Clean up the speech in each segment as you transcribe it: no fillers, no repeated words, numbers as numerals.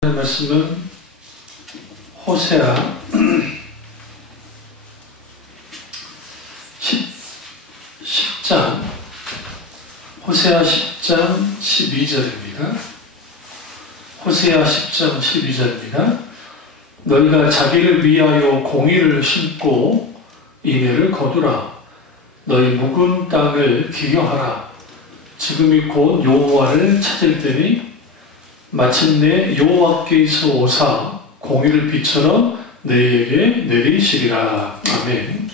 말씀은 호세아 10장 호세아 10장 12절입니다. 호세아 10장 12절입니다. 너희가 자기를 위하여 공의를 심고 인애를 거두라. 너희 묵은 땅을 기경하라. 지금이 곧 여호와를 찾을 때니 마침내 여호와께서 오사 공의를 빛처럼 너희에게 내리시리라. 아멘.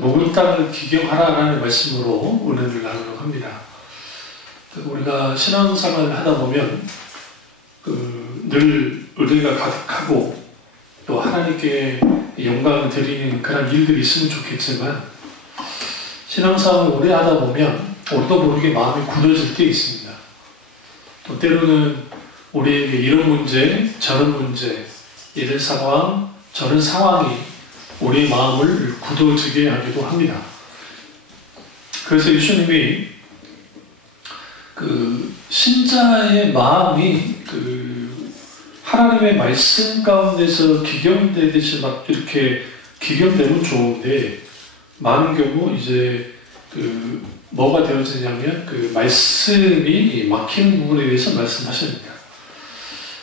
묵은 땅을 기경하라라는 말씀으로 은혜를 나누려고 합니다. 우리가 신앙생활을 하다 보면 늘 은혜가 가득하고 또 하나님께 영광을 드리는 그런 일들이 있으면 좋겠지만 신앙생활을 오래 하다 보면 우리도 모르게 마음이 굳어질 때 있습니다. 또 때로는 우리에게 이런 문제, 저런 문제, 이런 상황, 저런 상황이 우리의 마음을 굳어지게 하기도 합니다. 그래서 예수님이 신자의 마음이 하나님의 말씀 가운데서 기경되듯이 막 이렇게 기경되면 좋은데 많은 경우 이제 뭐가 되어지냐면 말씀이 막히는 부분에 대해서 말씀하십니다.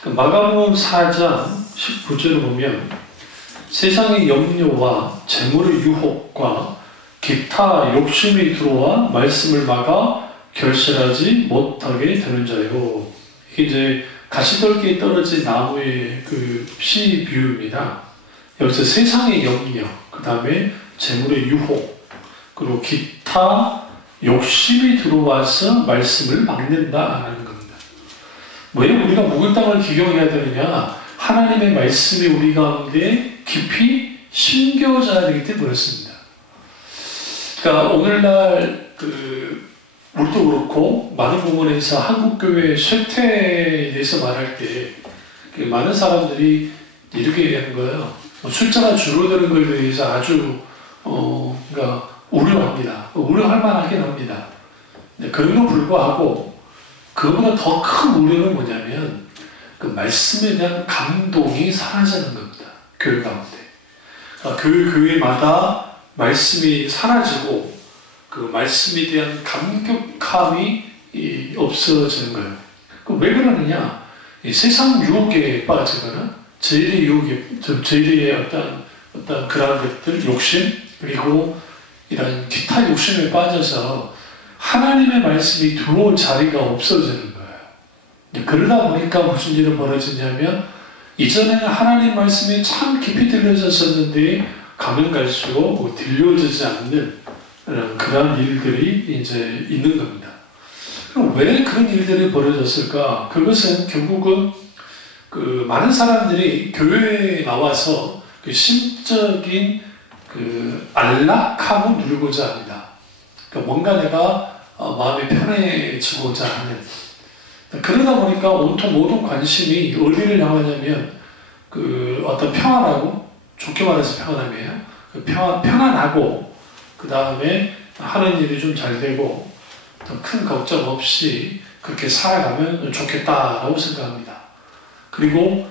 마가복음 4장 19절을 보면 세상의 염려와 재물의 유혹과 기타 욕심이 들어와 말씀을 막아 결실하지 못하게 되는 자요. 이게 이제 가시떨기에 떨어진 나무의 씨 비유입니다. 여기서 세상의 염려, 그 다음에 재물의 유혹, 그리고 기타 욕심이 들어와서 말씀을 막는다라는 겁니다. 왜 우리가 묵은 땅을 기경해야 되느냐? 하나님의 말씀이 우리 가운데 깊이 심겨져야 되기 때문에 그렇습니다. 그러니까 오늘날 우리도 그렇고 많은 부분에서 한국교회 쇠퇴에 대해서 말할 때 많은 사람들이 이렇게 얘기하는 거예요. 숫자가 줄어드는 것에 대해서 아주 그러니까 우려합니다. 우려할 만하긴 합니다. 그럼에도 불구하고 그보다 더 큰 우려는 뭐냐면 말씀에 대한 감동이 사라지는 겁니다. 교회 가운데. 그 교회마다 말씀이 사라지고 그 말씀에 대한 감격함이 없어지는 거예요. 왜 그러느냐? 세상 유혹에 빠지거나 죄의 유혹에, 죄의 어떤 그런 것들, 욕심, 그리고 이런 기타 욕심에 빠져서 하나님의 말씀이 들어올 자리가 없어지는 거예요. 그러다 보니까 무슨 일이 벌어지냐면 이전에는 하나님 말씀이 참 깊이 들려졌었는데 가면 갈수록 들려지지 않는 그런 일들이 이제 있는 겁니다. 그럼 왜 그런 일들이 벌어졌을까? 그것은 결국은 많은 사람들이 교회에 나와서 심적인 안락함을 누리고자 합니다. 그러니까 뭔가 내가 마음이 편해지고자 하는. 그러다 보니까 온통 모든 관심이 어디를 향하냐면 어떤 평안하고, 좋게 말해서 평안함이에요. 편안하고, 그 다음에 하는 일이 좀 잘 되고, 더 큰 걱정 없이 그렇게 살아가면 좋겠다라고 생각합니다. 그리고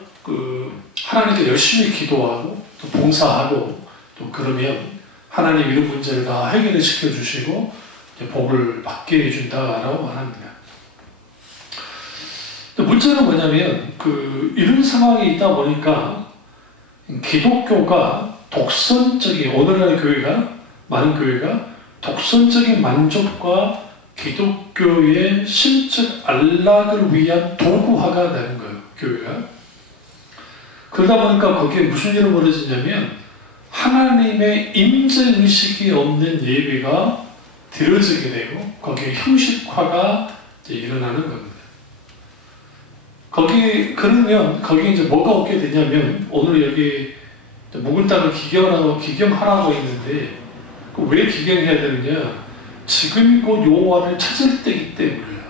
하나님께 열심히 기도하고, 또 봉사하고, 또 그러면 하나님 이런 문제를 다 해결을 시켜주시고 복을 받게 해준다라고 말합니다. 또 문제는 뭐냐면 이런 상황이 있다 보니까 기독교가 독선적인, 오늘날의 교회가, 많은 교회가 독선적인 만족과 기독교의 심적 안락을 위한 도구화가 되는 거예요. 교회가. 그러다 보니까 거기에 무슨 일이 벌어지냐면 하나님의 임재의식이 없는 예배가 드려지게 되고 거기에 형식화가 이제 일어나는 겁니다. 그러면 거기에 이제 뭐가 없게 되냐면 오늘 여기 묵은 땅을 기경하라고 있는데 왜 기경해야 되느냐? 지금이 곧 여호와를 찾을 때이기 때문이에요.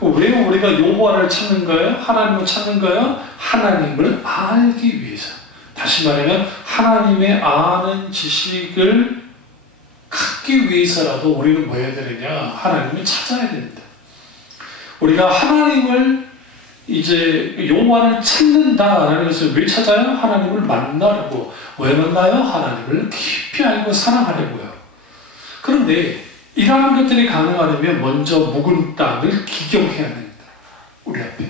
왜 우리가 여호와를 찾는 거예요? 하나님을 찾는 거예요? 하나님을 알기 위해서. 다시 말하면 하나님의 아는 지식을 갖기 위해서라도 우리는 뭐 해야 되느냐? 하나님을 찾아야 됩니다. 우리가 하나님을 이제 여호와를 찾는다라는 것을 왜 찾아요? 하나님을 만나려고. 왜 만나요? 하나님을 깊이 알고 사랑하려고요. 그런데 이러한 것들이 가능하려면 먼저 묵은 땅을 기경해야 됩니다. 우리 앞에.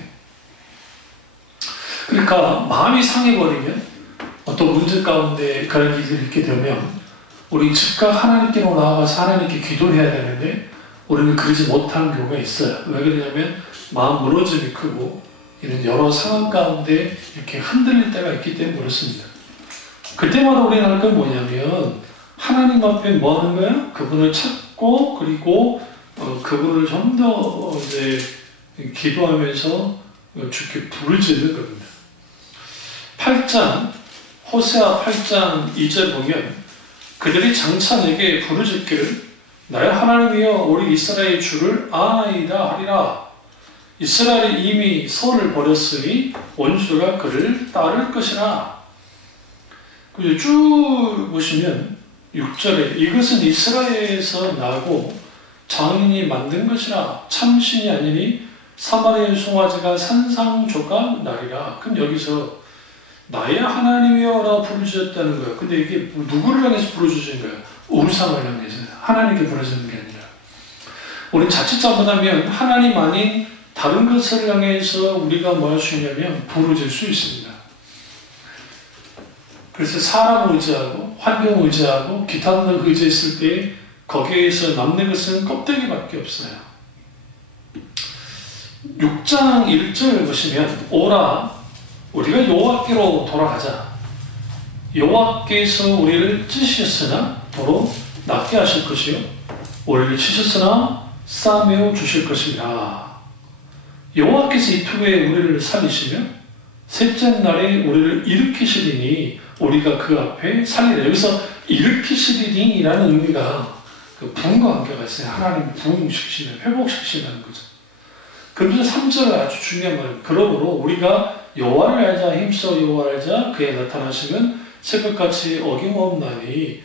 그러니까 마음이 상해버리면 어떤 문제 가운데 그런 일이 있게 되면 우리 즉각 하나님께로 나아가서 하나님께 기도해야 되는데 우리는 그러지 못하는 경우가 있어요. 왜 그러냐면 마음 무너짐이 크고 이런 여러 상황 가운데 이렇게 흔들릴 때가 있기 때문에 그렇습니다. 그때마다 우리가 할 건 뭐냐면 하나님 앞에 뭐 하는 거예요? 그분을 찾고 그리고 그분을 좀 더 이제 기도하면서 주께 부르짖는 겁니다. 8장 호세아 8장 2절 보면 그들이 장차 내게 부르짖기를 나의 하나님이여 우리 이스라엘의 주를 아나이다 하리라. 이스라엘이 이미 서를 버렸으니 원수가 그를 따를 것이라. 쭉 보시면 6절에 이것은 이스라엘에서 나고 장인이 만든 것이라 참신이 아니니 사마리아의 송아지가 산상조각 나리라. 그럼 여기서 나의 하나님이여 라고 부르짖었다는 거예요. 근데 이게 누구를 향해서 부르짖은 거예요? 우상을 향해서. 하나님께 부르짖는 게 아니라. 우리 자칫 잘못하면 하나님 아닌 다른 것을 향해서 우리가 뭐 할 수 있냐면 부르짖을 수 있습니다. 그래서 사람 의지하고 환경 의지하고 기타 등을 의지했을 때 거기에서 남는 것은 껍데기밖에 없어요. 6장 1절 보시면 오라 우리가 여호와께로 돌아가자. 여호와께서 우리를 찢으셨으나 도로 낫게 하실 것이요 우리를 치셨으나 싸매어 주실 것이라. 여호와께서 이후에 우리를 살리시며 셋째 날에 우리를 일으키시리니 우리가 그 앞에 살리라. 여기서 일으키시리니라는 의미가 그 부흥과 관계가 있어요. 하나님 부흥시키시는 회복시키신다는 거죠. 그러면서 3절은 아주 중요한 말입니다. 그러므로 우리가 여호와를 알자 힘써 여호와를 알자 그에 나타나시면 새벽같이 어김없나니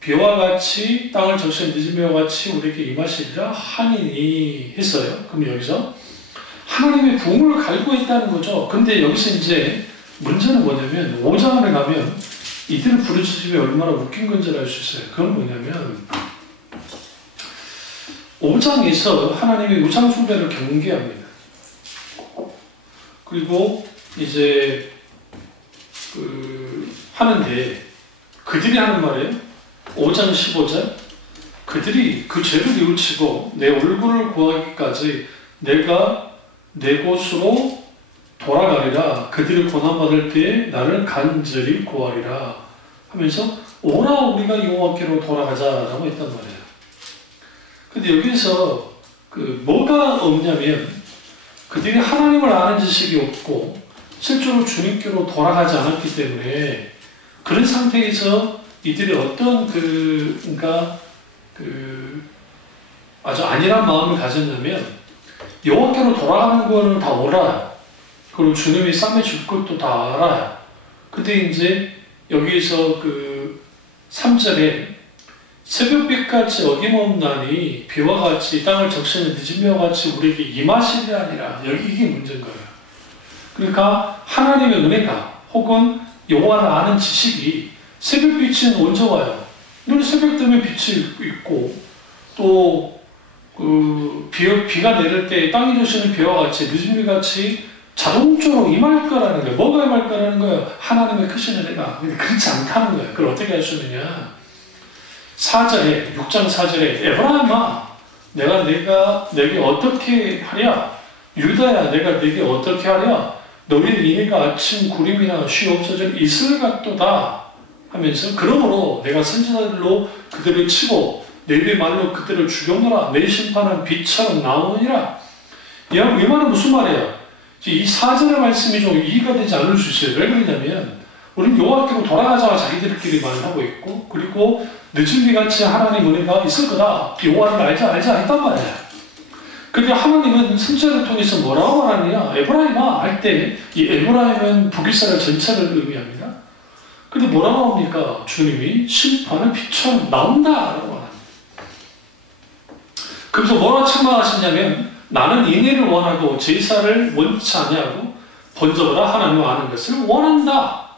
비와 같이 땅을 적신 늦은비와 같이 우리에게 임하시리라 하니니 했어요. 그럼 여기서 하나님의 부흥을 갈고 있다는 거죠. 근데 여기서 이제 문제는 뭐냐면 5장을 가면 이들을 부르짖으면 얼마나 웃긴 건지 알 수 있어요. 그건 뭐냐면 5장에서 하나님이 우상 숭배를 경계합니다. 그리고 이제 하는데 그들이 하는 말이에요. 5장 15절 그들이 그 죄를 뉘우치고 내 얼굴을 구하기까지 내가 내 곳으로 돌아가리라. 그들이 고난받을 때에 나를 간절히 구하리라 하면서 오라 우리가 여호와께로 돌아가자라고 했단 말이에요. 근데 여기서 뭐가 없냐면 그들이 하나님을 아는 지식이 없고 실제로 주님께로 돌아가지 않았기 때문에 그런 상태에서 이들이 어떤 아주 안일한 마음을 가졌냐면 여호와께로 돌아가는 거는 다 알아요. 그리고 주님이 싸매 줄 것도 다 알아요. 근데 이제 여기서 3절에 새벽빛같이 어김없나니 비와 같이 땅을 적시는 늦은 비와 같이 우리에게 임하시리 아니라. 여기 이게 문제인 거예요. 그러니까 하나님의 은혜가 혹은 여호와를 아는 지식이 새벽빛은 언제 와요? 늘 새벽 되면 빛이 있고 또 비가 내릴 때 땅이 적시는 비와 같이 늦은 비같이 자동적으로 임할 거라는 거예요. 뭐가 임할 거라는 거예요? 하나님의 크신 은혜가. 근데 그렇지 않다는 거예요. 그걸 어떻게 할 수 있느냐? 4절에 6장 4절에 에브라임아 내가 내게 어떻게 하랴? 유다야 내가 내게 어떻게 하랴? 너희의 이내가 아침 구름이나 쉬 없어질 이슬 같도다 하면서 그러므로 내가 선지자들로 그들을 치고 내 말로 그들을 죽였노라. 내 심판은 빛처럼 나오느니라. 이 말은 무슨 말이에요? 이 4절의 말씀이 좀 이해가 되지 않을 수 있어요. 왜 그러냐면 우리는 여호와께로 돌아가자가 자기들끼리 말을 하고 있고 그리고 늦은 비같이 하나님 은혜가 있을 거다. 여호와를 알자 했단 말이에요. 근데 하나님은 선지자를 통해서 뭐라고 말하느냐? 에브라임아 할 때 이 에브라임은 북이스라엘 전체를 의미합니다. 근데 뭐라고 합니까? 주님이 심판은 빛처럼 나온다라고 말합니다. 그래서 뭐라 책망하시냐면 나는 인애를 원하고 제사를 원치 아니하고 번제보다 하나님을 아는 것을 원한다.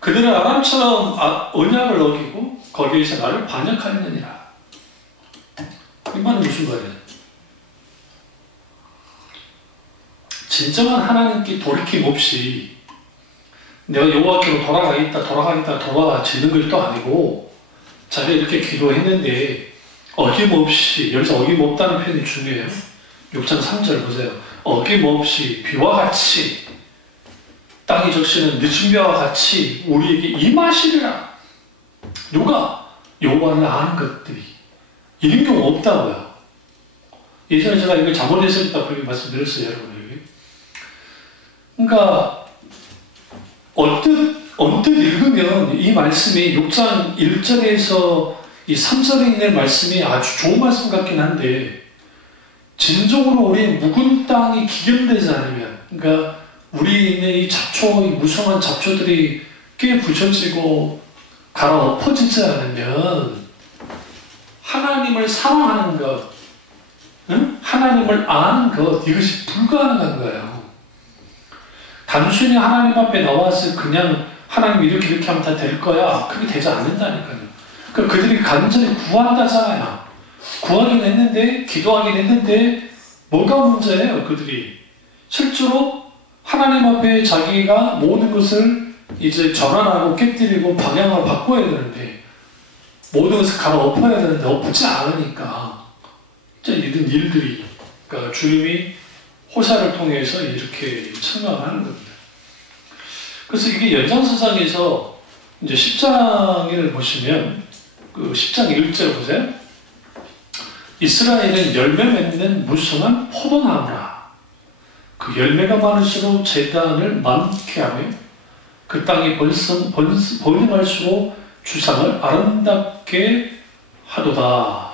그들은 아람처럼 언약을 어기고 거기에서 나를 반역하였느니라. 이 말은 무슨 말이야? 진정한 하나님께 돌이킴 없이 내가 여호와께로 돌아가겠다 돌아가지는 것도 아니고 자기가 이렇게 기도했는데 어김없이, 여기서 어김없다는 표현이 중요해요. 6장 3절 보세요. 어김없이 비와 같이 땅이 적시는 늦은 비와 같이 우리에게 임하시리라. 누가? 여호와를 아는 것들이. 이런 경우 없다고요. 예전에 제가 이걸 잘못했었다 그렇게 말씀드렸어요, 여러분에게. 그러니까 언뜻 읽으면 이 말씀이 6장 1절에서 이 3절에 있는 말씀이 아주 좋은 말씀 같긴 한데 진정으로 우리 묵은 땅이 기경되지 않으면, 그러니까 우리 있는 이 잡초, 이 무성한 잡초들이 꽤 부셔지고 갈아엎어지지 않으면 하나님을 사랑하는 것, 응? 하나님을 아는 것, 이것이 불가능한 거예요. 단순히 하나님 앞에 나와서 그냥 하나님 이렇게 하면 다 될 거야, 그게 되지 않는다니까요. 그러니까 그들이 간절히 구한다잖아요. 구하긴 했는데, 기도하긴 했는데 뭐가 문제예요? 그들이 실제로 하나님 앞에 자기가 모든 것을 이제 전환하고 깨뜨리고 방향을 바꿔야 되는데 모든 것을 갈아엎어야 되는데 엎지 않으니까 이런 일들이, 그러니까 주님이 호사를 통해서 이렇게 설명하는 겁니다. 그래서 이게 연장선상에서 이제 10장을 보시면 그 10장 1절 보세요. 이스라엘은 열매 맺는 무성한 포도나무라. 그 열매가 많을수록 제단을 많게 하며 그 땅이 번성할수록 주상을 아름답게 하도다.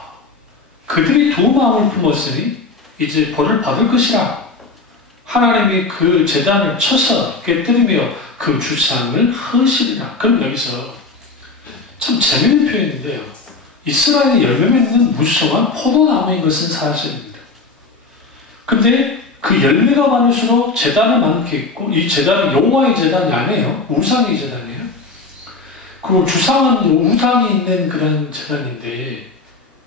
그들이 두 마음을 품었으니 이제 벌을 받을 것이라. 하나님이 그 제단을 쳐서 깨뜨리며 그 주상을 허시리라. 그럼 여기서 참 재미있는 표현인데요. 이스라엘이 열매 맺는 무성한 포도나무인 것은 사실입니다. 근데 그 열매가 많을수록 제단을 많게 했고, 이 제단은 여호와의 제단이 아니에요. 우상의 제단이에요. 그리고 주상은 우상이 있는 그런 제단인데,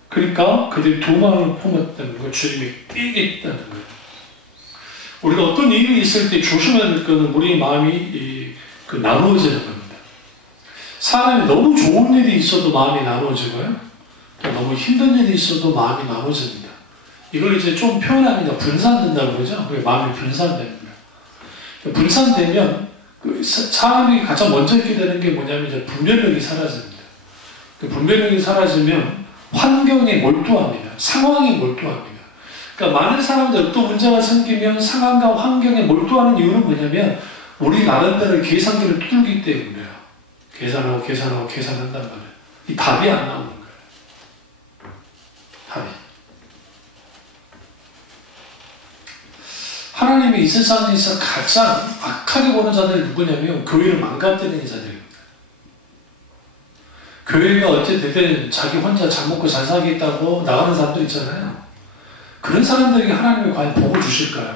그러니까 그들이 두 마음을 품었다는 걸 주님이 깨겠다는 거예요. 우리가 어떤 일이 있을 때 조심해야 될 것은 우리 마음이 나누어지는 겁니다. 사람이 너무 좋은 일이 있어도 마음이 나누어지고요. 또 너무 힘든 일이 있어도 마음이 나누어집니다. 이걸 이제 좀 표현합니다. 분산된다고 그러죠. 마음이 분산됩니다. 분산되면 사람이 가장 먼저 있게 되는 게 뭐냐면 이제 분별력이 사라집니다. 분별력이 사라지면 환경에 몰두합니다. 상황에 몰두합니다. 그러니까 많은 사람들 어떤 문제가 생기면 상황과 환경에 몰두하는 이유는 뭐냐면 우리 나름대로 계산기를 두들기 때문이에요. 계산한단 말이에요. 이 답이 안 나오는 거예요. 답이. 하나님이 이 세상에서 가장 악하게 보는 자들이 누구냐면 교회를 망가뜨리는 자들입니다. 교회가 어찌됐든 자기 혼자 잘 먹고 잘 살겠다고 나가는 사람들 있잖아요. 그런 사람들에게 하나님이 과연 복을 주실까요?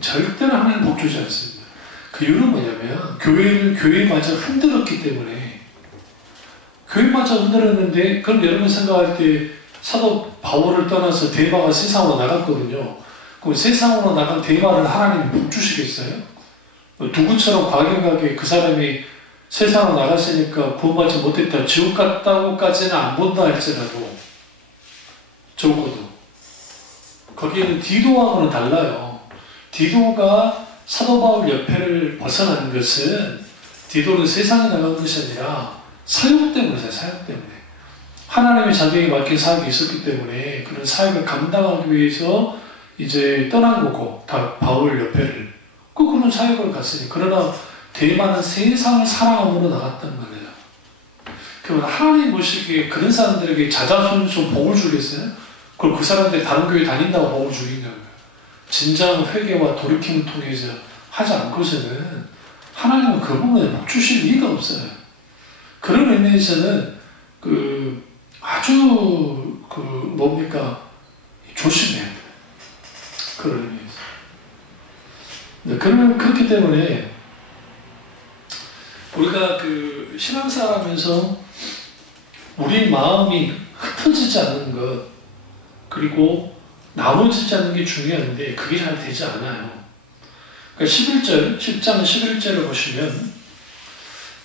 절대로 하나님 복 주지 않습니다. 그 이유는 뭐냐면 교회마저 흔들었기 때문에. 교회마저 흔들었는데, 그럼 여러분 생각할 때 사도 바울을 떠나서 데마가 세상으로 나갔거든요. 그럼 세상으로 나간 데마를 하나님이 복 주시겠어요? 누구처럼 과격하게 그 사람이 세상으로 나갔으니까 구원받지 못했다, 지옥 갔다고까지는 안 본다 할지라도 적어도 거기에는 디도하고는 달라요. 디도가 사도 바울 옆에를 벗어난 것은, 디도는 세상에 나간 것이 아니라 사역 때문이에요. 사역 때문에 하나님이 자기에게 맡긴 사역이 있었기 때문에 그런 사역을 감당하기 위해서 이제 떠난 거고, 다 바울 옆에를 그런 사역을 갔으니. 그러나 대만은 세상을 사랑함으로 나갔단 말이에요. 그러면 하나님 보시기에 그런 사람들에게 자자손손 복을 주겠어요? 그걸 그 사람들이 다른 교회 다닌다고 복을 주겠냐고요. 진정 회개와 돌이킴을 통해서 하지 않고서는 하나님은 그 부분에 복 주실 리가 없어요. 그런 의미에서는 아주 조심해야 돼요. 그런 의미에서. 네, 그렇기 때문에 우리가 그 신앙생활하면서 우리 마음이 흩어지지 않는 것, 그리고 나눠지지 않는 게 중요한데 그게 잘 되지 않아요. 그러니까 10장 11절을 보시면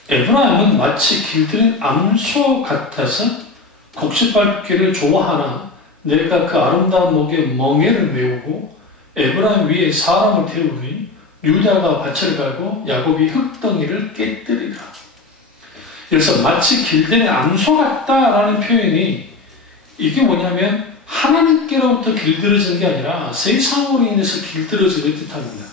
에브라임은 마치 길들인 암소 같아서 곡식밟기를 좋아하나 내가 그 아름다운 목에 멍에를 메우고 에브라임 위에 사람을 태우니 유다가 밭을 갈고 야곱이 흙덩이를 깨뜨리라. 그래서 마치 길들인 암소 같다라는 표현이 이게 뭐냐면 하나님께로부터 길들어지는 게 아니라 세상으로 인해서 길들어지는 뜻합니다.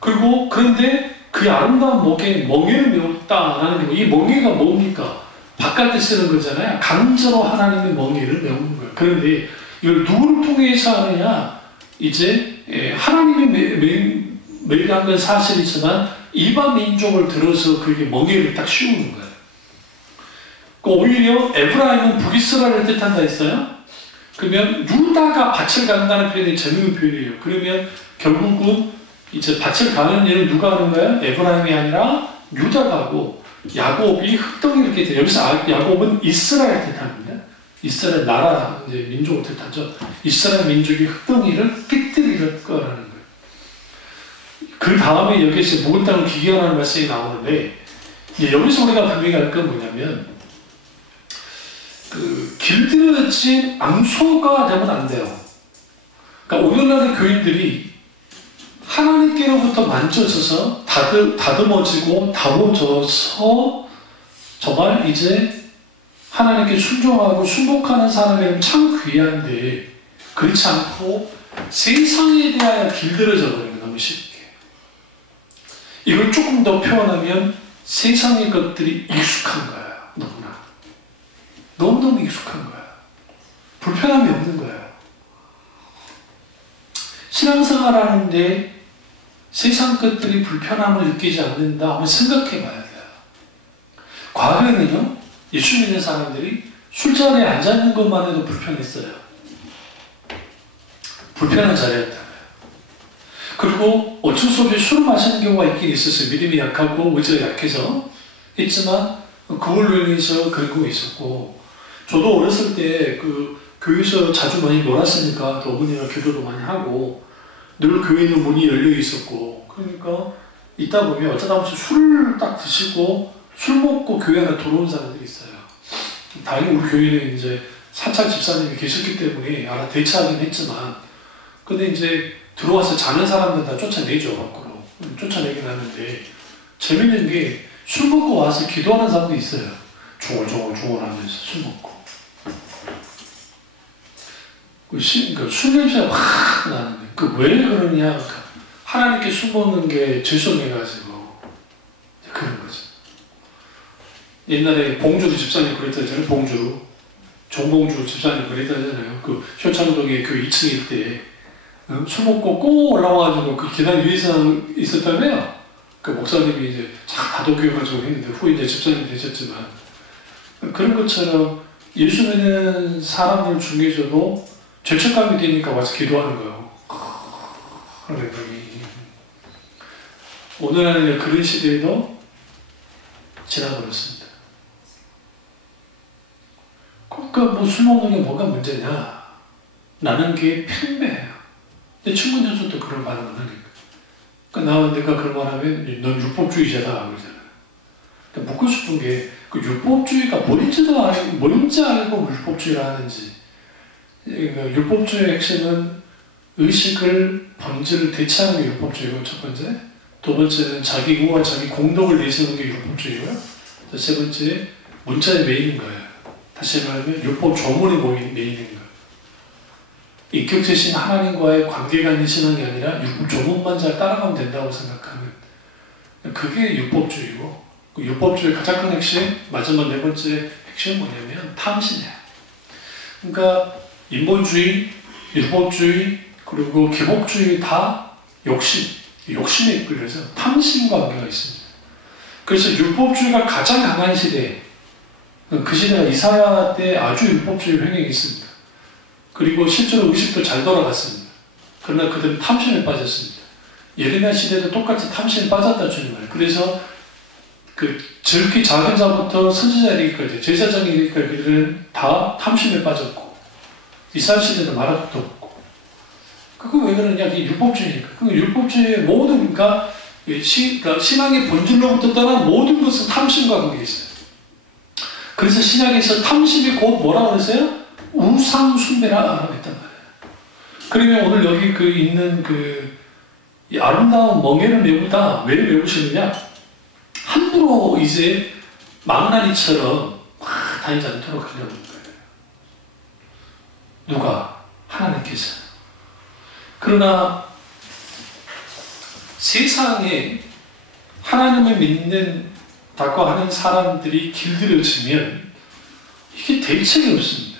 그리고 그런데 그 아름다운 목에 멍에를 메웠다라는 거, 이 멍에가 뭡니까? 바깥 때 쓰는 거잖아요. 강제로 하나님의 멍에를 메우는 거예요. 그런데 이걸 누구를 통해서 하느냐? 이제 하나님이 매일한 건 사실이지만 이방 민족을 들어서 그게 멍에를 딱 씌우는 거예요. 오히려 에브라임은 북이스라엘을 뜻한다 했어요. 그러면 유다가 밭을 간다는 표현이 재밌는 표현이에요. 그러면 결국은 이제 밭을 가는 일은 누가 하는 거예요? 에브라임이 아니라 유다가 하고 야곱이 흙덩이를 깨뜨려. 여기서 야곱은 이스라엘 뜻합니다. 이스라엘 나라 이제 민족을 뜻하죠. 이스라엘 민족이 흙덩이를 깨뜨릴 거라는 거예요. 그 다음에 여기서 묵은 땅을 기경하는 말씀이 나오는데 여기서 우리가 분명히 할 건 뭐냐면 그 길들여진 암소가 되면 안 돼요. 그러니까 오늘날의 교인들이 하나님께로부터 만져져서 다듬어지고 다워져서 정말 이제 하나님께 순종하고 순복하는 사람에게는 참 귀한데 그렇지 않고 세상에 대하여 길들여져 버리는 게 너무 쉽게. 이걸 조금 더 표현하면 세상의 것들이 익숙한 거예요. 너무나. 너무너무 익숙한 거예요. 불편함이 없는 거예요. 신앙생활하는데 세상 것들이 불편함을 느끼지 않는다 하면 생각해 봐야 돼요. 과거에는요, 예수 믿는 사람들이 술자리에 앉아있는 것만 해도 불편했어요. 불편한 자리였다고요. 그리고 어쩔 수 없이 술을 마시는 경우가 있긴 있었어요. 믿음이 약하고 의지가 약해서. 있지만 그걸로 인해서 그런 거 있었고, 저도 어렸을 때 그 교회에서 자주 많이 놀았으니까 또 어머니랑 기도도 많이 하고 늘 교회는 문이 열려 있었고, 그러니까 있다 보면 어쩌다 보면 술을 딱 드시고 술 먹고 교회 안에 들어온 사람들이 있어요. 다행히 우리 교회는 이제 사찰 집사님이 계셨기 때문에 알아 대처하긴 했지만, 근데 이제 들어와서 자는 사람들 다 쫓아내죠, 밖으로. 쫓아내긴 하는데, 재밌는 게 술 먹고 와서 기도하는 사람도 있어요. 조골조골 하면서 술 먹고. 술 냄새가 확 나는데, 왜 그러냐. 하나님께 술 먹는 게 죄송해가지고. 그런 거죠. 옛날에 봉주루 집사님 그랬다잖아요. 봉주루. 정봉주 집사님 그랬다잖아요. 그 효창동에 그 2층일 때 술 먹고 꼭 올라와가지고 그 계단 위에서 있었다며요. 그 목사님이 이제 잘 다독여가지고 했는데 후에 이제 집사님이 되셨지만, 그런 것처럼 예수 믿는 사람들 중에서도 죄책감이 되니까 와서 기도하는 거예요. 오늘날의 그런 시대에도 지나버렸습니다. 그러니까 뭐 술 먹는 게 뭐가 문제냐? 라는 게 편매예요. 근데 친구들도 그런 반응을 하니까. 그러니까 내가 그런 말 하면 넌 율법주의자다 그러잖아요. 그러니까 묻고 싶은 게 그 율법주의가 뭔지 알고 율법주의를 하는지. 그러니까 율법주의의 핵심은 의식을, 본질을 대체하는 게 율법주의고, 첫 번째. 두 번째는 자기 우와 자기 공덕을 내세우는 게 율법주의고요. 세 번째, 문자에 매이는 거예요. 다시 말하면 율법 조문에 매이는 거예요. 인격체신 하나님과의 관계가 있는 신앙이 아니라 율법 조문만 잘 따라가면 된다고 생각하는, 그게 율법주의고, 그 율법주의의 가장 큰 핵심, 마지막 네 번째 핵심은 뭐냐면 탐심이에요. 그러니까 인본주의, 율법주의, 그리고 기복주의 다 욕심에 이끌려서 탐심과 관계가 있습니다. 그래서 율법주의가 가장 강한 시대에, 그 시대가 이사야 때 아주 율법주의 횡행이 있습니다. 그리고 실제로 의식도 잘 돌아갔습니다. 그러나 그들은 탐심에 빠졌습니다. 예레미야 시대도 똑같이 탐심에 빠졌다 주님 말이에요. 그래서 그 적기 작은 자부터 선지자 이르기까지 제사장이 이르기까지 그들은 다 탐심에 빠졌고 이스라엘 시대도 말할 것도 없고 그거 왜 그러냐? 이게 율법주의니까. 그 율법주의의 모든 그러니까 신앙의 본질로부터 떠난 모든 것은 탐심과 관계 있어요. 그래서 신약에서 탐심이 곧 뭐라고 그랬어요? 우상 숭배라고 했단 말이에요. 그러면 오늘 여기 그 있는 이 아름다운 멍에를 메우다 왜 메우시느냐? 함부로 이제 망나니처럼 막 다니지 않도록 하려는 거예요. 누가? 하나님께서. 그러나 세상에 하나님을 믿는다고 하는 사람들이 길들여지면 이게 대책이 없습니다.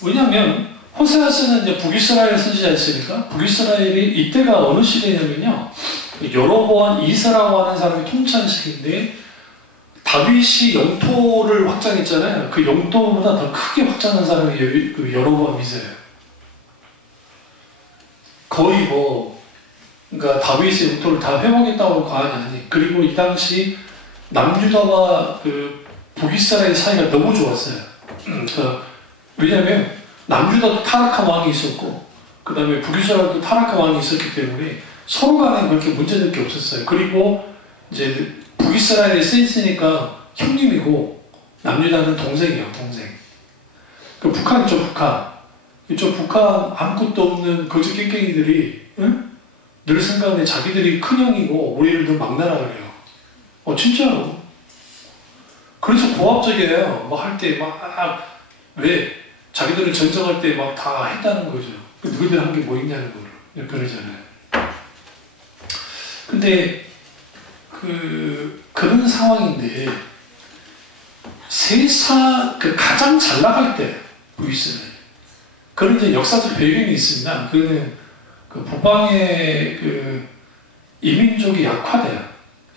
왜냐하면 호세아서는 이제 북이스라엘 선지자였으니까 북이스라엘이 이때가 어느 시대냐면요. 여로보암 2세라고 하는 사람이 통치한 시기인데 다윗이 영토를 확장했잖아요. 그 영토보다 더 크게 확장한 사람이 그 여로보암 2세예요. 거의 그러니까 다윗의 영토를 다 회복했다고 과언이 아니. 그리고 이 당시 남유다와 그 북이스라엘 사이가 너무 좋았어요. 왜냐하면 남유다도 타락한 왕이 있었고, 그 다음에 북이스라엘도 타락한 왕이 있었기 때문에 서로 간에 그렇게 문제될 게 없었어요. 그리고 이제 북이스라엘에 쓰였으니까 형님이고 남유다는 동생이에요, 동생. 그 북한 있죠, 북한. 이쪽 북한 아무것도 없는 거지 깽깽이들이 응? 늘 생각에 자기들이 큰형이고 우리를 더 막나라 그래요. 진짜로. 그래서 고압적이에요. 뭐 할 때 왜 자기들은 전쟁할 때 막 다 했다는 거죠. 너희들 한 게 뭐 있냐는 거를 그러잖아요. 근데 그런 상황인데 세상 가장 잘 나갈 때 북이스라엘 그런 이제 역사적 배경이 있습니다. 그거는 북방의 이민족이 약화돼요.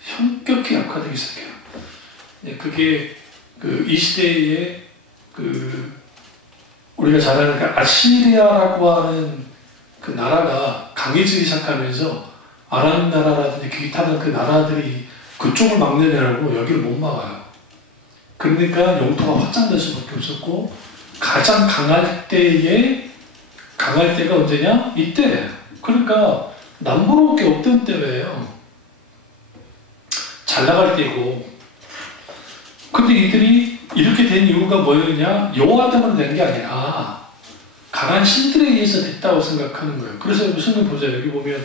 현격히 약화되기 시작해요. 그게 이 시대에 우리가 잘 아는 아시리아라고 하는 그 나라가 강해지기 시작하면서 아람 나라라든지 기타는 그 나라들이 그쪽을 막내려고 여기를 못 막아요. 그러니까 영토가 확장될 수밖에 없었고 가장 강할 때가 언제냐? 이때. 그러니까 남부러울 게 없던 때예요. 잘 나갈 때고. 근데 이들이 이렇게 된 이유가 뭐였냐? 여호와 때문에 된 게 아니라 강한 신들에 의해서 됐다고 생각하는 거예요. 그래서 무슨 보세요. 여기 보면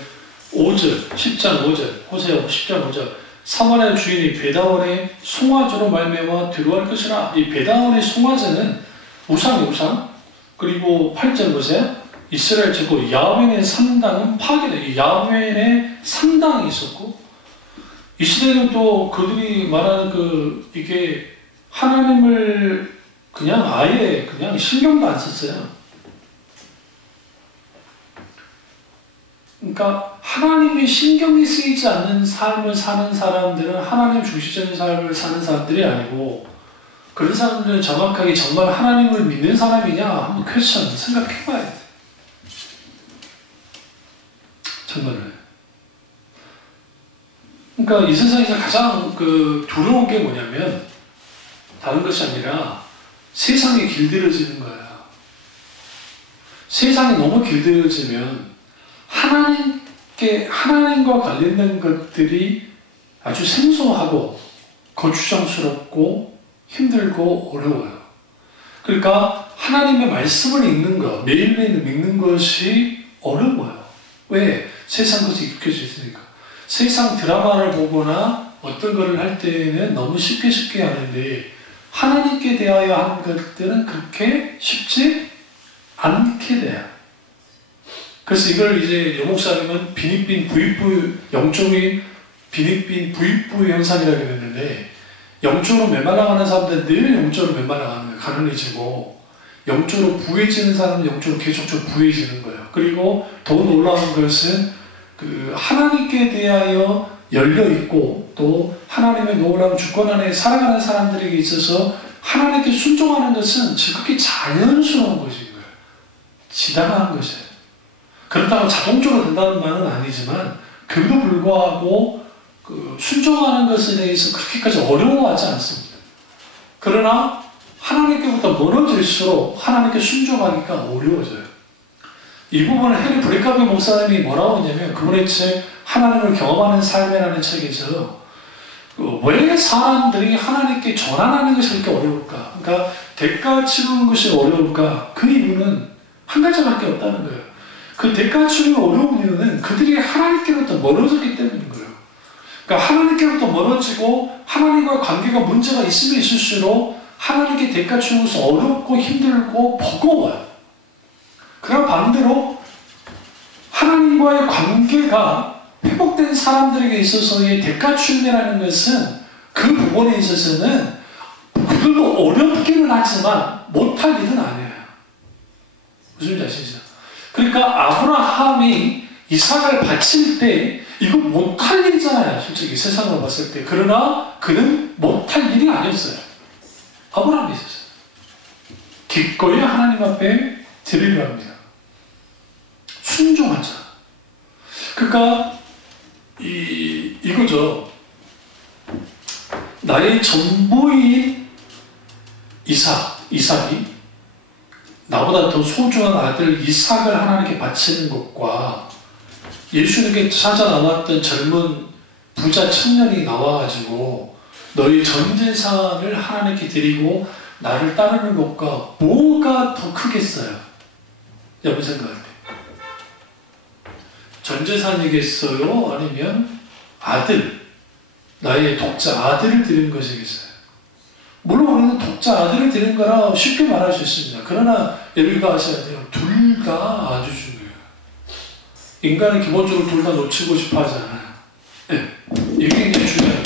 5절, 10장 5절, 호세아 10장 5절. 사마리아 주인이 베다월의 송아지로 말미암아 들어갈 것이라. 이 베다월의 송아지는 우상. 그리고 8절 보세요. 이스라엘 제국 야훼의 산당은 파괴돼. 야훼의 산당이 있었고 이 시대는 또 그들이 말하는 이게 하나님을 그냥 아예 그냥 신경도 안 썼어요. 그러니까 하나님이 신경이 쓰이지 않는 삶을 사는 사람들은 하나님 중시적인 삶을 사는 사람들이 아니고 그런 사람들은 정확하게 정말 하나님을 믿는 사람이냐 한번 퀘스천 생각해봐야 돼. 정말로. 그러니까 이 세상에서 가장 두려운 게 뭐냐면 다른 것이 아니라 세상에 길들여지는 거야. 세상이 너무 길들여지면 하나님과 관련된 것들이 아주 생소하고 거추장스럽고 힘들고 어려워요. 그러니까 하나님의 말씀을 읽는 것, 매일매일 읽는 것이 어려워요. 왜? 세상 것이 익숙해져 있으니까. 세상 드라마를 보거나 어떤 것을 할 때는 너무 쉽게 하는데 하나님께 대하여 하는 것들은 그렇게 쉽지 않게 돼요. 그래서 이걸 이제 여목사님은 빈익빈 부익부 영적인 빈익빈 부익부 현상이라고 했는데 영적으로 메말라가는 사람들은 늘 영적으로 메말라가는 거예요. 가난해지고 영적으로 부해지는 사람은 영적으로 계속적으로 부해지는 거예요. 그리고 더 놀라운 것은 하나님께 대하여 열려있고 또 하나님의 놀라운 주권 안에 살아가는 사람들에게 있어서 하나님께 순종하는 것은 지극히 자연스러운 것인 거예요. 지당한 것이에요. 그렇다고 자동적으로 된다는 말은 아니지만 그래도 불구하고 그 순종하는 것에 대해서 그렇게까지 어려워하지 않습니다. 그러나 하나님께부터 멀어질수록 하나님께 순종하기가 어려워져요. 이 부분을 해리 브레카비 목사님이 뭐라고 했냐면 그분의 책 하나님을 경험하는 삶이라는 책에서 왜 사람들이 하나님께 전환하는 것이 그렇게 어려울까? 그러니까 대가 치르는 것이 어려울까? 그 이유는 한 가지밖에 없다는 거예요. 그 대가 치르는 어려운 이유는 그들이 하나님께로부터 멀어졌기 때문인 거예요. 그러니까 하나님께로부터 멀어지고 하나님과의 관계가 문제가 있으면 있을수록 하나님께 대가 치르는 것이 어렵고 힘들고 버거워요. 그러나 반대로 하나님과의 관계가 회복된 사람들에게 있어서의 대가출매라는 것은 그 부분에 있어서는 그들도 어렵기는 하지만 못할 일은 아니에요. 무슨 말인지 아시죠? 그러니까 아브라함이 이삭을 바칠 때 이거 못할 일이잖아요. 솔직히 세상으로 봤을 때. 그러나 그는 못할 일이 아니었어요. 아브라함이 있었어요. 기꺼이 하나님 앞에 드리려 합니다. 순종하자. 그러니까 이거죠. 나의 전부인 이삭이 나보다 더 소중한 아들 이삭을 하나님께 바치는 것과 예수님께 찾아 나왔던 젊은 부자 청년이 나와가지고 너희 전 재산을 하나님께 드리고 나를 따르는 것과 뭐가 더 크겠어요? 여러분 생각할 때 전 재산이겠어요? 아니면 아들, 나의 독자 아들을 드리는 것이겠어요? 물론 우리는 독자 아들을 드리는 거라 쉽게 말할 수 있습니다. 그러나 여러분가 아셔야 돼요. 둘 다 아주 중요해요. 인간은 기본적으로 둘 다 놓치고 싶어 하지 않아요. 네, 이게 굉장히 중요해요.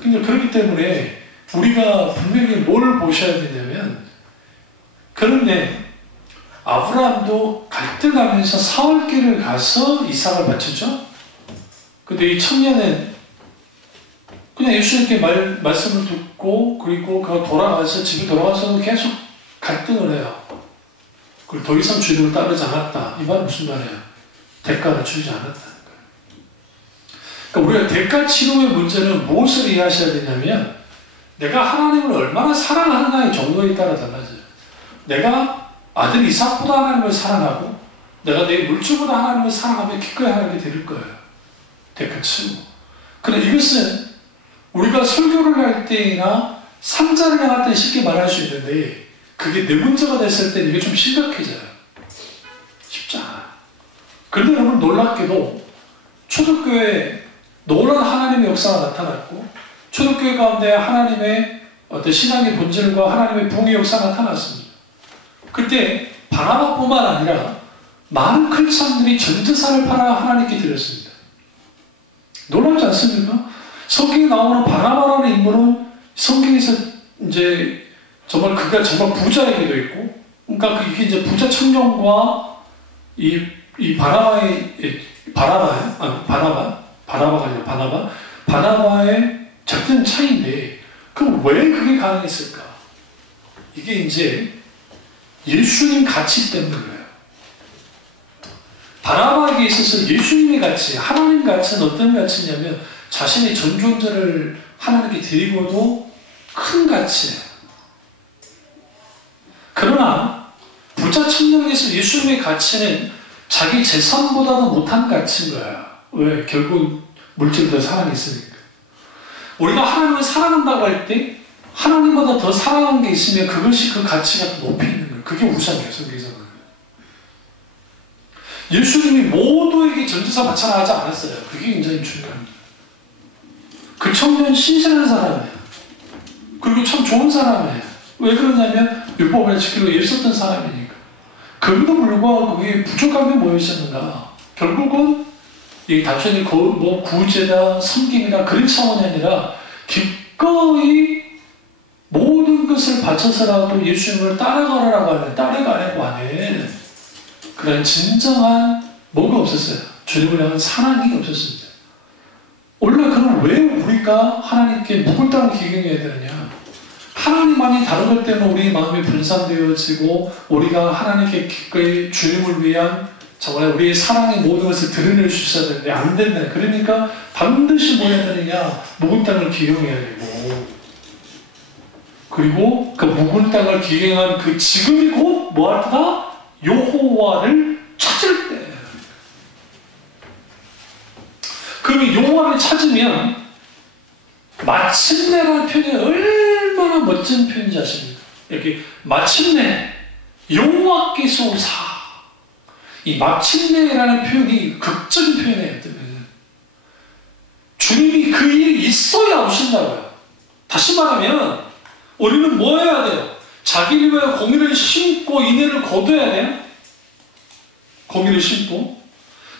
근데 그렇기 때문에 우리가 분명히 뭘 보셔야 되냐면 그런데 아브라함도 갈등하면서 사흘길을 가서 이삭을 바치죠. 근데 이 청년은 그냥 예수님께 말씀을 듣고 그리고 돌아가서 집에 돌아가서 계속 갈등을 해요. 그리고 더 이상 주님을 따르지 않았다. 이 말은 무슨 말이에요? 대가를 주지 않았다는 거예요. 그러니까 우리가 대가 치료의 문제는 무엇을 이해하셔야 되냐면 내가 하나님을 얼마나 사랑하느냐의 정도에 따라 달라져요. 내가 아들 이삭보다 하나님을 사랑하고 내가 내 물질보다 하나님을 사랑하면 기꺼이 하나님께 드릴 거예요. 대가 치고. 그런데 이것은 우리가 설교를 할 때나 상자를 향할 때 쉽게 말할 수 있는데 그게 내 문제가 됐을 때 이게 좀 심각해져요. 쉽지 않아요. 그런데 여러분 놀랍게도 초대교회에 놀라운 하나님의 역사가 나타났고 초대교회 가운데 하나님의 어떤 신앙의 본질과 하나님의 부흥의 역사가 나타났습니다. 그때 바나바뿐만 아니라 많은 크리스찬들이 전 재산을 팔아 하나님께 드렸습니다. 놀랍지 않습니까? 성경에 나오는 바나바라는 인물은 성경에서 이제 정말 그가 정말 부자이기도 했고, 그러니까 이게 이제 부자 청년과 이 바나바의 작은 차이인데, 그럼 왜 그게 가능했을까? 이게 이제 예수님 가치 때문이에요. 바나바에게 있어서 예수님의 가치, 하나님 가치는 어떤 가치냐면 자신의 전 존재를 하나님께 드리고도 큰 가치예요. 그러나 부자 청년에서 예수님의 가치는 자기 재산보다도 못한 가치인 거예요. 왜? 결국 물질보다 사랑이 있으니까. 우리가 하나님을 사랑한다고 할 때 하나님보다 더 사랑하는 게 있으면 그것이 그 가치가 더 높이 있는 거예요. 그게 우상이에요. 성경에서는. 예수님이 모두에게 전재산 바쳐라 하지 않았어요. 그게 굉장히 중요합니다. 그 청년 신실한 사람이에요. 그리고 참 좋은 사람이에요. 왜 그러냐면 율법을 지키려고 애썼던 사람이니까. 그럼에도 불구하고 그게 부족한 게 뭐 있었는가? 결국은 이 단순히 뭐 구제다, 섬김이다 그런 차원이 아니라 기꺼이 모든 것을 바쳐서라도 예수님을 따라가라고 하는, 따라가려고 하는 그런 진정한 뭐가 없었어요. 주님을 향한 사랑이 없었습니다. 원래 그럼 왜 우리가 하나님께 묵을 따라 기경해야 되느냐? 하나님만이 다른 것 때문에 우리 마음이 분산되어지고 우리가 하나님께 기꺼이 주님을 위한 정말 우리의 사랑의 모든 것을 드러낼 수 있어야 되는데 안 된다. 그러니까 반드시 뭐 해야 되느냐? 묵은 땅을 기경해야 되고, 그리고 그 묵은 땅을 기경한 그 지금이 곧 뭐 할 때다? 여호와를 찾을 때. 그럼 여호와를 찾으면 마침내라는 표현이 얼마나 멋진 표현인지 아십니까? 이렇게 마침내 여호와께서 오사. 이 마침내라는 표현이 극적인 표현이에요. 주님이 그 일이 있어야 오신다고요. 다시 말하면 우리는 뭐 해야 돼요? 자기를 위하여 공의를 심고 인애를 거둬야 돼요. 공의를 심고.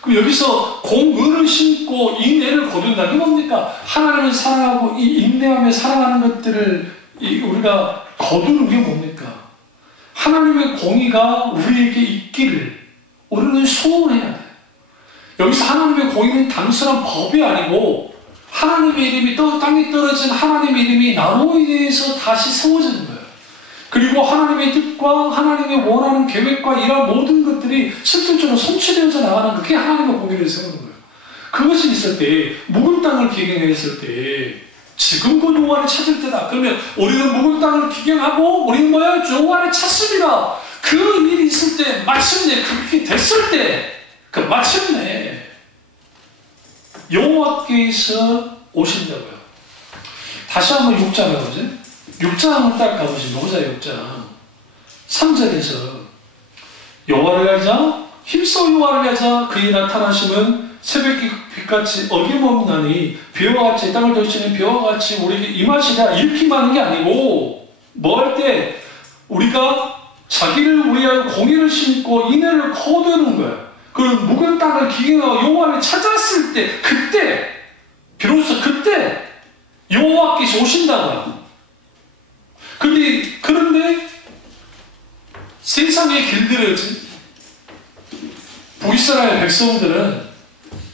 그럼 여기서 공의를 심고 인애를 거둔다. 이게 뭡니까? 하나님을 사랑하고 이 인내하며 사랑하는 것들을 우리가 거두는 게 뭡니까? 하나님의 공의가 우리에게 있기를 우리는 소원해야 돼. 여기서 하나님의 공의는 단순한 법이 아니고 하나님의 이름이 땅에 떨어진 하나님의 이름이 나로 인해서 다시 세워지는 거예요. 그리고 하나님의 뜻과 하나님의 원하는 계획과 이런 모든 것들이 실질적으로 성취되어져 나가는 그게 하나님의 공의를 세우는 거예요. 그것이 있을 때, 묵은 땅을 기경했을 때 지금 그 여호와를 찾을 때다. 그러면 우리는 묵은 땅을 기경하고 우리는 뭐야? 여호와를 찾습니다. 그 일이 있을 때 마침내 그렇게 됐을 때 그 마침내 여호와께서 오신다고요. 다시 한번 6장에 가보세요. 6장을 딱 가보시면 여호수아 6장 3절에서 여호와를 알자 힘써 여호와를 알자 그의 나타나심은 새벽빛같이 어김없나니 비와 같이 땅을 덮치는 비와 같이 우리에게 임하시라 이렇게 하는 게 아니고 뭐 할 때 우리가 자기를 위하여 공의를 심고 인애를 거두는 거예요. 그 묵은 땅을 기경하고 여호와를 찾았을 때 그때 비로소 그때 여호와께서 오신다고요. 그런데 세상에 길들여진 북이스라엘 백성들은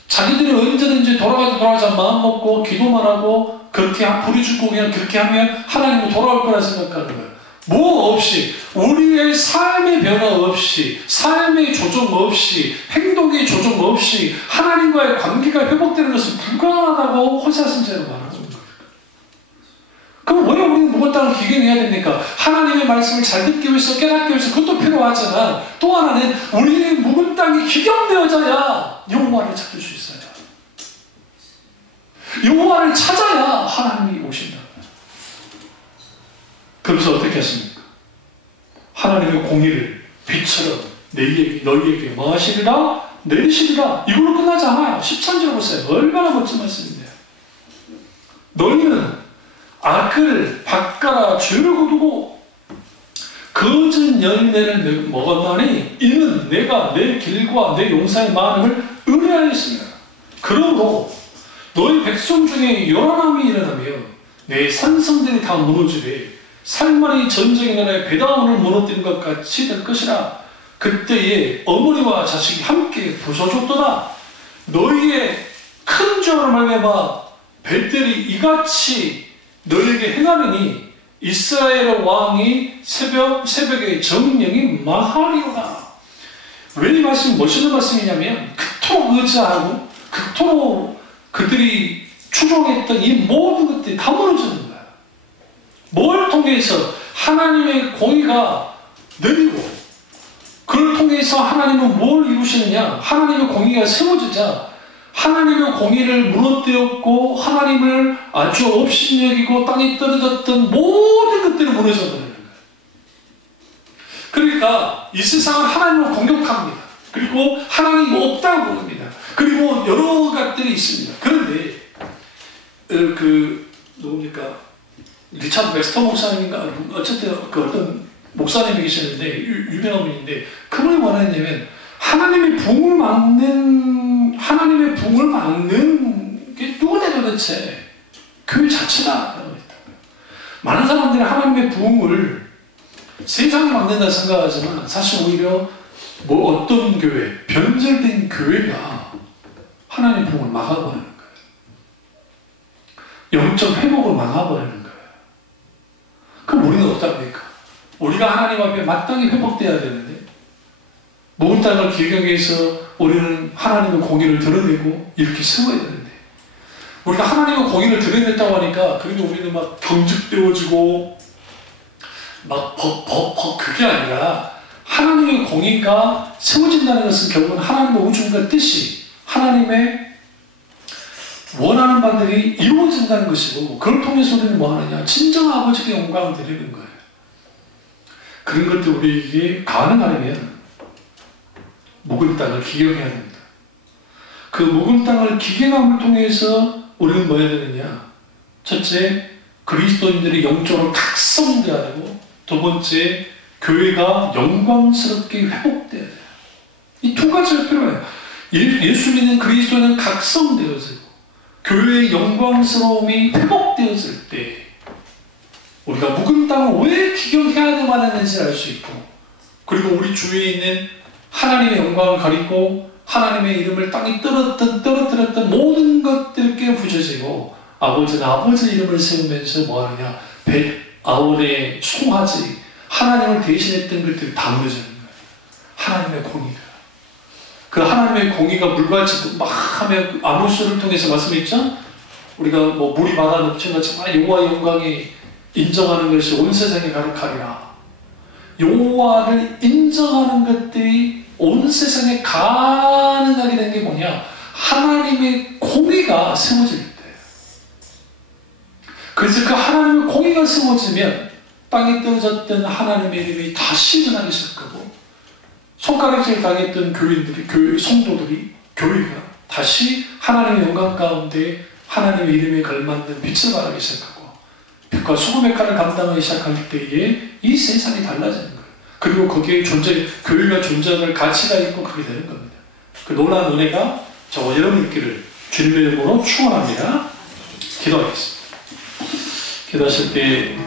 자기들이 언제든지 돌아가자 마음 먹고 기도만 하고 그렇게 불이 죽고 그냥 그렇게 하면 하나님이 돌아올 거라 생각하는 거예요. 뭐 없이 우리의 삶의 변화 없이 삶의 조정 없이 행동의 조정 없이 하나님과의 관계가 회복되는 것은 불가능하다고 호세아 선지자가 말하는 거예요. 그럼 왜 우리는 묵은 땅을 기경해야 됩니까? 하나님의 말씀을 잘 듣기 위해서 깨닫기 위해서 그것도 필요하지만 또 하나는 우리의 묵은 땅이 기경되어져야 여호와를 찾을 수 있어요. 여호와를 찾아야 하나님이 오신다. 그래서 어떻게 하십니까? 하나님의 공의를 빛처럼 너희에게 뭐 하시리라? 내리시리라. 이걸로 끝나지 않아요. 13절 보세요. 얼마나 멋진 말씀인데요. 너희는 악을 바꿔라 죄를 거두고 거짓 열매를 먹었나니 이는 내가 내 길과 내 용사의 마음을 의뢰하였습니다. 그러므로 너희 백성 중에 요란함이 일어나며 내 산성들이 다 무너지되 살만이 전쟁에 나라에 베다원을 무너뜨린 것 같이 될 것이라. 그때에 어머니와 자식이 함께 부서졌도다. 너희의 큰 죄로 말미암아 벨들이 이같이 너희에게 행하느니 이스라엘 왕이 새벽에 정령이 망하리로다. 왜 이 말씀이 멋있는 말씀이냐면 그토록 의지하고 그토록 그들이 추종했던 이 모든 것들이 다 무너지는 거예요. 뭘 통해서 하나님의 공의가 내리고 그걸 통해서 하나님은 뭘 이루시느냐? 하나님의 공의가 세워지자 하나님의 공의를 무너뜨렸고 하나님을 아주 업신여기고 땅에 떨어졌던 모든 것들이 무너져버리는 거예요. 그러니까 이 세상은 하나님을 공격합니다. 그리고 하나님 없다고 부릅니다. 그리고 여러 것들이 있습니다. 그런데 누굽니까? 리차드 백스터 목사님인가 어쨌든 그 어떤 목사님이 계시는데 유명한 분인데 그분이 뭐라 했냐면 하나님의 붕을 막는 게 누구냐 도대체 교회 자체다. 많은 사람들이 하나님의 부흥을 세상이 막는다 생각하지만 사실 오히려 뭐 어떤 교회 변절된 교회가 하나님의 부흥을 막아버리는 거예요. 영적 회복을 막아버리는 거예요. 그럼 우리는 어떡합니까? 우리가 하나님 앞에 마땅히 회복돼야 되는데 묵은 땅을 기경하기 위해서 우리는 하나님의 공의를 드러내고 이렇게 세워야 되는데, 우리가 하나님의 공의를 드러냈다고 하니까 그래도 우리는 막 경직되어지고 막 그게 아니라, 하나님의 공의가 세워진다는 것은 결국은 하나님의 우주의 뜻이, 하나님의 원하는 바들이 이루어진다는 것이고, 그걸 통해서 우리는 뭐 하느냐, 진정한 아버지께 영광을 드리는 거예요. 그런 것들 우리에게 가능하려면 묵은 땅을 기경해야 됩니다. 그 묵은 땅을 기경함을 통해서 우리는 뭐 해야 되느냐, 첫째, 그리스도인들이 영적으로 각성돼야 되고, 두 번째, 교회가 영광스럽게 회복돼야 돼요. 이 두 가지가 필요해요. 예수 믿는 그리스도는 각성되어지고 교회의 영광스러움이 회복되어질 때 우리가 묵은 땅을 왜 기경해야만 하는지 알 수 있고, 그리고 우리 주위에 있는 하나님의 영광을 가리고 하나님의 이름을 땅에 떨어뜨렸던 모든 것들께 부셔지고, 아버지는 아버지 이름을 세우면서 뭐하느냐, 아원의 송아지 하나님을 대신했던 것들이 다 무너지는 거예요. 하나님의 공의가. 그 하나님의 공의가 물같이 막 하면 아모스를 통해서 말씀했죠? 우리가 뭐 물이 바다 넘치는 것처럼 여호와의 영광이 인정하는 것이 온 세상에 가득하리라. 여호와를 인정하는 것들이 온 세상에 가능하게 된 게 뭐냐? 하나님의 공의가 세워질 때. 그래서 그 하나님의 공의가 세워지면 땅에 떨어졌던 하나님의 이름이 다시 일어나기 시작하고, 손가락질 당했던 교회 성도들이, 교회가 다시 하나님의 영광 가운데 하나님의 이름에 걸맞는 빛을 발하기 시작하고, 빛과 소금의 칼을 감당하기 시작할 때에 이 세상이 달라지는 거예요. 그리고 거기에 교회가 존재할 가치가 있고 그렇게 되는 겁니다. 그 놀라운 은혜가 저와 여러분 있기를 주님의 이름으로 축원합니다. 기도하겠습니다. 기도하실 때